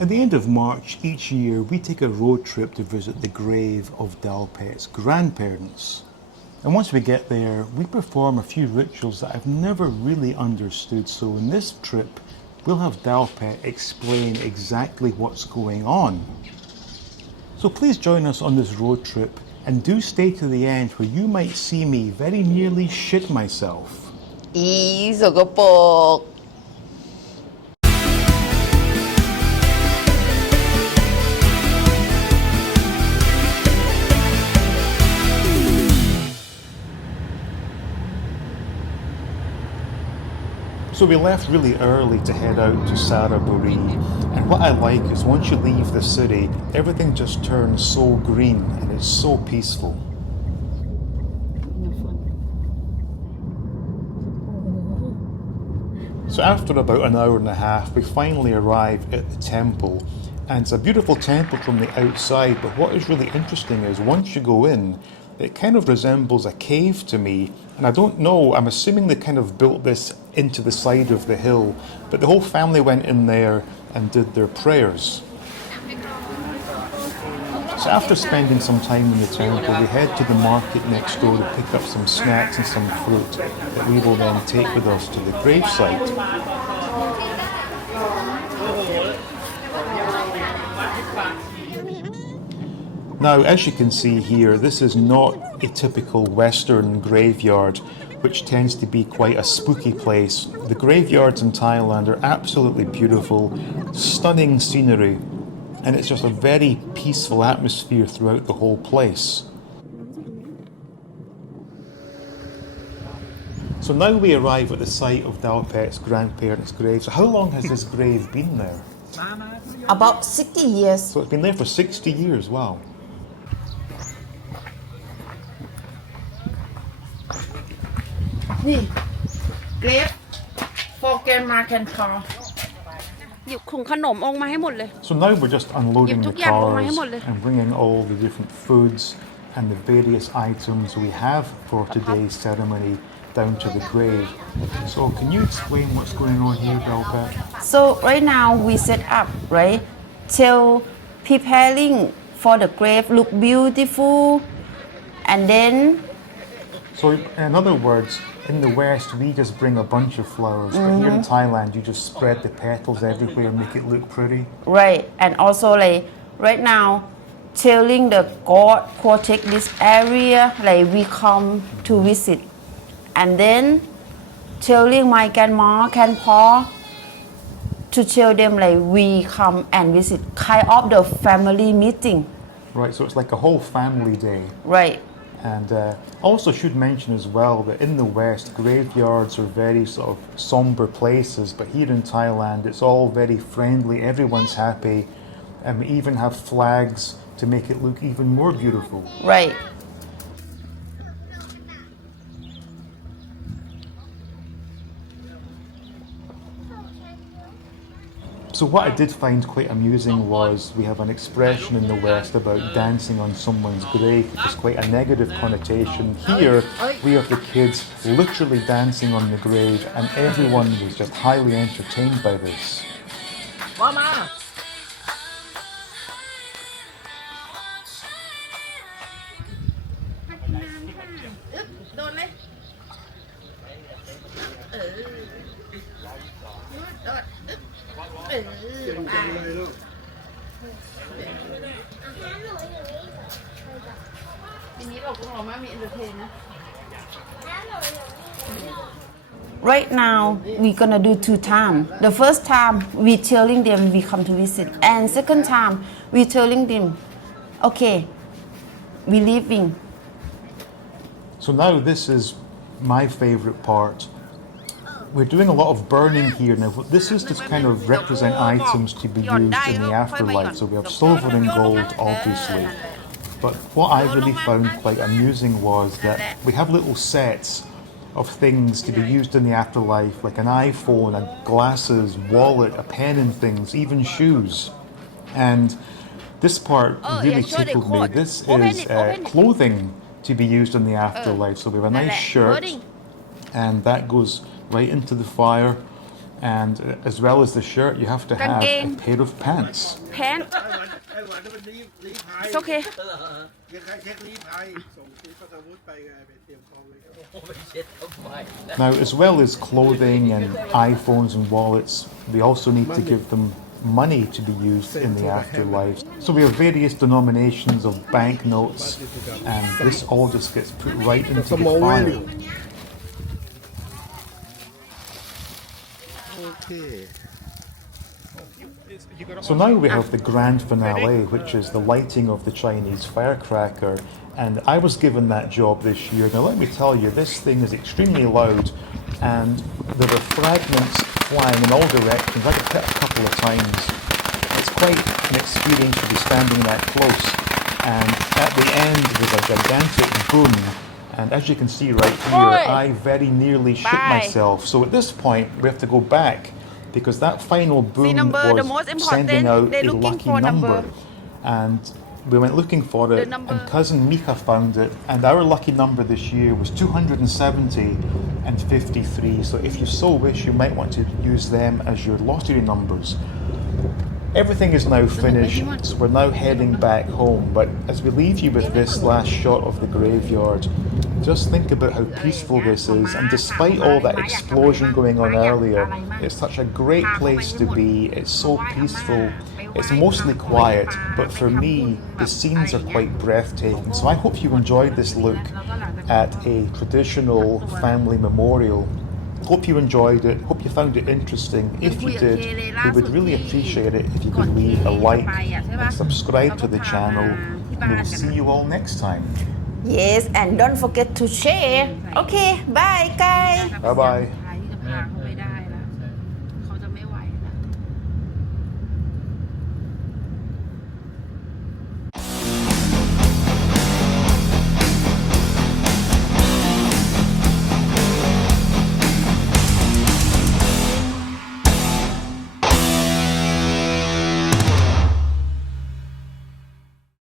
At the end of March each year, we take a road trip to visit the grave of Daopetch's grandparents. And once we get there, we perform a few rituals that I've never really understood. So in this trip, we'll have Daopetch explain exactly what's going on. So please join us on this road trip and do stay to the end where you might see me very nearly shit myself. สกปรก So we left really early to head out to Saraburi, and what I like is once you leave the city, everything just turns so green and it's so peaceful. So after about an hour and a half, we finally arrive at the temple, and it's a beautiful temple from the outside, but what is really interesting is once you go in, it kind of resembles a cave to me, and I don't know, I'm assuming they kind of built this into the side of the hill, but the whole family went in there and did their prayers. So after spending some time in the temple, we head to the market next door to pick up some snacks and some fruit that we will then take with us to the gravesite. Now, as you can see here, this is not a typical Western graveyard, which tends to be quite a spooky place. The graveyards in Thailand are absolutely beautiful, stunning scenery, and it's just a very peaceful atmosphere throughout the whole place. So now we arrive at the site of Daopetch's grandparents' grave. So how long has this grave been there? About 60 years. So it's been there for 60 years, wow. Grape for grandma can call. หยิบถุงขนมออกมาให้หมดเลย So now we're just unloading the Dạ, cars and bringing all the different foods and the various items we have for today's ceremony down to the grave. So can you explain what's going on here, Daopetch? So right now we set up, right? Till preparing for the grave look beautiful, and then. So in other words, in the West, we just bring a bunch of flowers, but here in Thailand, you just spread the petals everywhere and make it look pretty. Right, and also like right now, telling the God protect this area, like we come to visit, and then telling my grandma, grandpa, to tell them like we come and visit, kind of the family meeting. Right, so it's like a whole family day. Right. And also should mention as well that in the West, graveyards are very sort of somber places, but here in Thailand, it's all very friendly, everyone's happy, and we even have flags to make it look even more beautiful. Right. So what I did find quite amusing was we have an expression in the West about dancing on someone's grave, which is quite a negative connotation. Here, we have the kids literally dancing on the grave, and everyone was just highly entertained by this. Right now, we're gonna do 2 times. The first time, we telling them we come to visit, and second time, we telling them, okay, we leaving. So now this is my favorite part. We're doing a lot of burning here now. This is to kind of represent items to be used in the afterlife. So we have silver and gold, obviously. But what I really found quite amusing was that we have little sets of things to be used in the afterlife, like an iPhone, glasses, wallet, a pen and things, even shoes. And this part really tickled me. This is clothing to be used in the afterlife. So we have a nice shirt, and that goes right into the fire. And as well as the shirt, you have to have a Kangkeng. pair of pants. แพน It's okay ยังใครเช็คลีภัยส่งคุณพัฒวุฒิไปไงไปเตรียมพร้อมเลยครับ Now, as well as clothing and iPhones and wallets, we also need to give them money to be used in the afterlife. So we have various denominations of banknotes, and this all just gets put right into the fire. โอเค So now we have the grand finale, which is the lighting of the Chinese firecracker. And I was given that job this year. Now let me tell you, this thing is extremely loud, and there were fragments flying in all directions. I got hit a couple of times. It's quite an experience to be standing that close. And at the end, there's a gigantic boom. And as you can see right here, I very nearly shook Bye. myself. So at this point, we have to go back, because that final boom number, the most was important, sending out they're a looking lucky for number. number. And we went looking for it, number. and cousin Mika found it, and our lucky number this year was 270 and 53. So if you so wish, you might want to use them as your lottery numbers. Everything is now finished, so we're now heading back home. But as we leave you with this last shot of the graveyard, just think about how peaceful this is. And despite all that explosion going on earlier, it's such a great place to be. It's so peaceful. It's mostly quiet, but for me, the scenes are quite breathtaking. So I hope you enjoyed this look at a traditional family memorial. Hope you enjoyed it. Hope you found it interesting. If you did, we would really appreciate it if you could leave a like and subscribe to the channel. And we will see you all next time. Yes, and don't forget to share. Okay, bye guys. Bye bye.